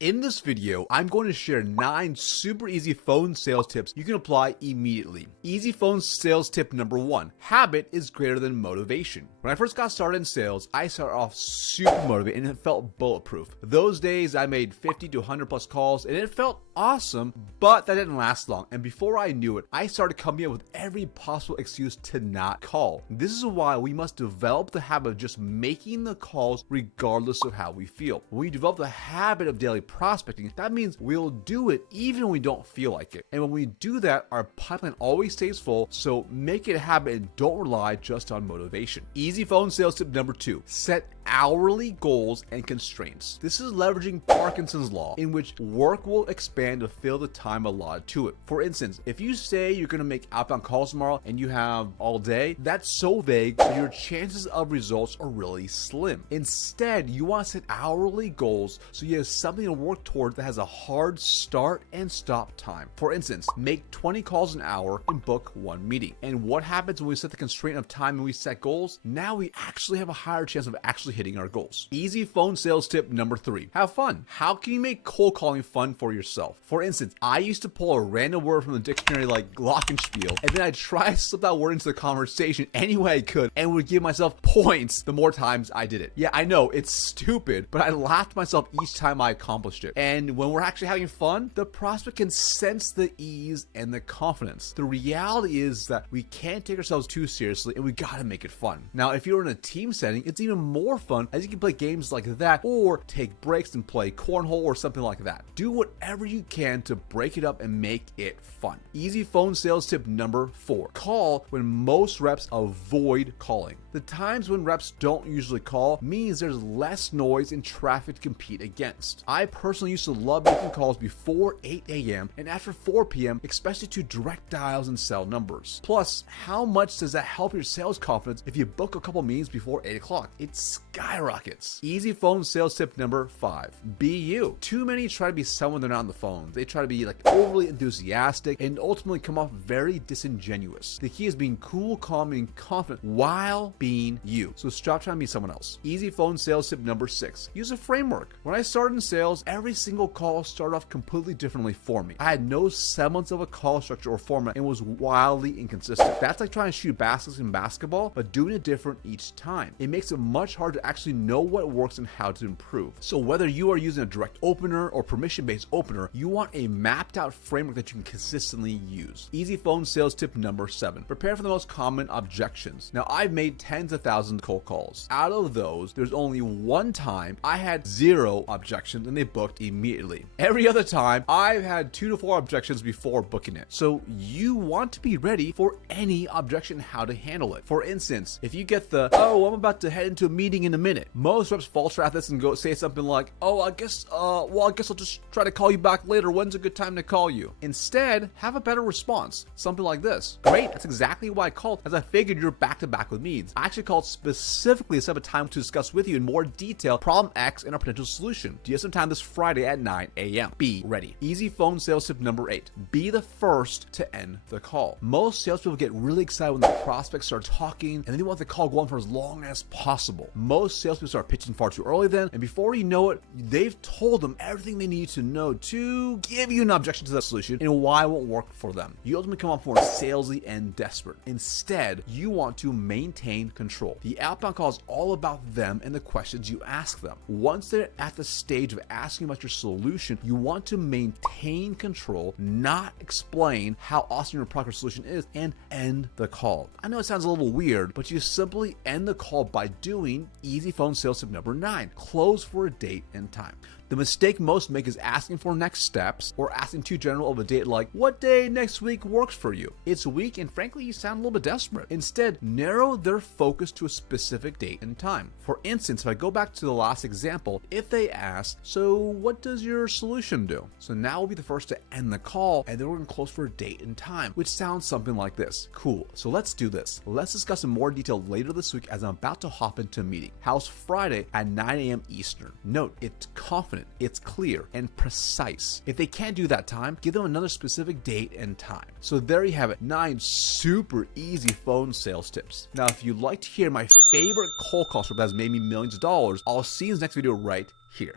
In this video, I'm going to share 9 super easy phone sales tips you can apply immediately. Easy phone sales tip number 1, habit is greater than motivation. When I first got started in sales, I started off super motivated and it felt bulletproof. Those days I made 50 to 100 plus calls and it felt awesome, but that didn't last long. And before I knew it, I started coming up with every possible excuse to not call. This is why we must develop the habit of just making the calls regardless of how we feel. When we develop the habit of daily prospecting, that means we'll do it even when we don't feel like it. And when we do that, our pipeline always stays full, so make it a habit and don't rely just on motivation. Easy phone sales tip number 2, set hourly goals and constraints. This is leveraging Parkinson's law, in which work will expand to fill the time allotted to it. For instance, if you say you're going to make outbound calls tomorrow and you have all day, that's so vague that your chances of results are really slim. Instead, you want to set hourly goals so you have something to work toward that has a hard start and stop time. For instance, make 20 calls an hour and book 1 meeting. And what happens when we set the constraint of time and we set goals? Now we actually have a higher chance of actually hitting our goals. Easy phone sales tip number 3, have fun. How can you make cold calling fun for yourself? For instance, I used to pull a random word from the dictionary like glockenspiel, and then I'd try to slip that word into the conversation any way I could and would give myself points the more times I did it. Yeah, I know, it's stupid, but I laughed myself each time I accomplished it. And when we're actually having fun, the prospect can sense the ease and the confidence. The reality is that we can't take ourselves too seriously and we gotta make it fun. Now, if you're in a team setting, it's even more fun as you can play games like that or take breaks and play cornhole or something like that. Do whatever you can to break it up and make it fun. Easy phone sales tip number 4, call when most reps avoid calling. The times when reps don't usually call means there's less noise and traffic to compete against. I personally used to love making calls before 8 a.m. and after 4 p.m., especially to direct dials and cell numbers. Plus, how much does that help your sales confidence if you book a couple meetings before 8 o'clock? It skyrockets. Easy phone sales tip number 5, be you. Too many try to be someone they're not on the phone. They try to be like overly enthusiastic and ultimately come off very disingenuous. The key is being cool, calm, and confident while being you. So stop trying to be someone else. Easy phone sales tip number 6, use a framework. When I started in sales, every single call started off completely differently for me. I had no semblance of a call structure or format and was wildly inconsistent. That's like trying to shoot baskets in basketball, but doing it different each time. It makes it much harder to actually know what works and how to improve. So whether you are using a direct opener or permission-based opener, you want a mapped out framework that you can consistently use. Easy phone sales tip number 7, prepare for the most common objections. Now, I've made tens of thousands of cold calls. Out of those, there's only one time I had 0 objections and they booked immediately. Every other time, I've had 2 to 4 objections before booking it. So you want to be ready for any objection, how to handle it. For instance, if you get the, oh, I'm about to head into a meeting in a minute, most reps fall trap this and go say something like, oh, I guess I'll just try to call you back later. When's a good time to call you? Instead, have a better response. Something like this. Great, that's exactly why I called, as I figured you're back to back with needs. I actually called specifically to set up a time to discuss with you in more detail problem X and our potential solution. Do you have some time this Friday at 9 a.m.? Be ready. Easy phone sales tip number 8, be the first to end the call. Most salespeople get really excited when the prospects start talking and then they want the call going for as long as possible. Most salespeople start pitching far too early then, and before you know it, they've told them everything they need to know to give you an objection to the solution and why it won't work for them. You ultimately come off more salesy and desperate. Instead, you want to maintain control. The outbound call is all about them and the questions you ask them. Once they're at the stage of asking about your solution, you want to maintain control, not explain how awesome your product or solution is, and end the call. I know it sounds a little weird, but you simply end the call by doing easy phone sales tip number 9, close for a date and time. The mistake most make is asking for next steps or asking too general of a date like, what day next week works for you? It's weak and frankly you sound a little bit desperate. Instead, narrow their focus to a specific date and time. For instance, if I go back to the last example, if they ask, so what does your solution do? So now we'll be the first to end the call and then we're going to close for a date and time, which sounds something like this. Cool, so let's do this. Let's discuss in more detail later this week as I'm about to hop into a meeting. How's Friday at 9 a.m. Eastern? Note, it's confident, it's clear, and precise. If they can't do that time, give them another specific date and time. So there you have it, 9 super easy phone sales tips. Now, if you'd like to hear my favorite cold call script that has made me millions of dollars, I'll see you in the next video right here.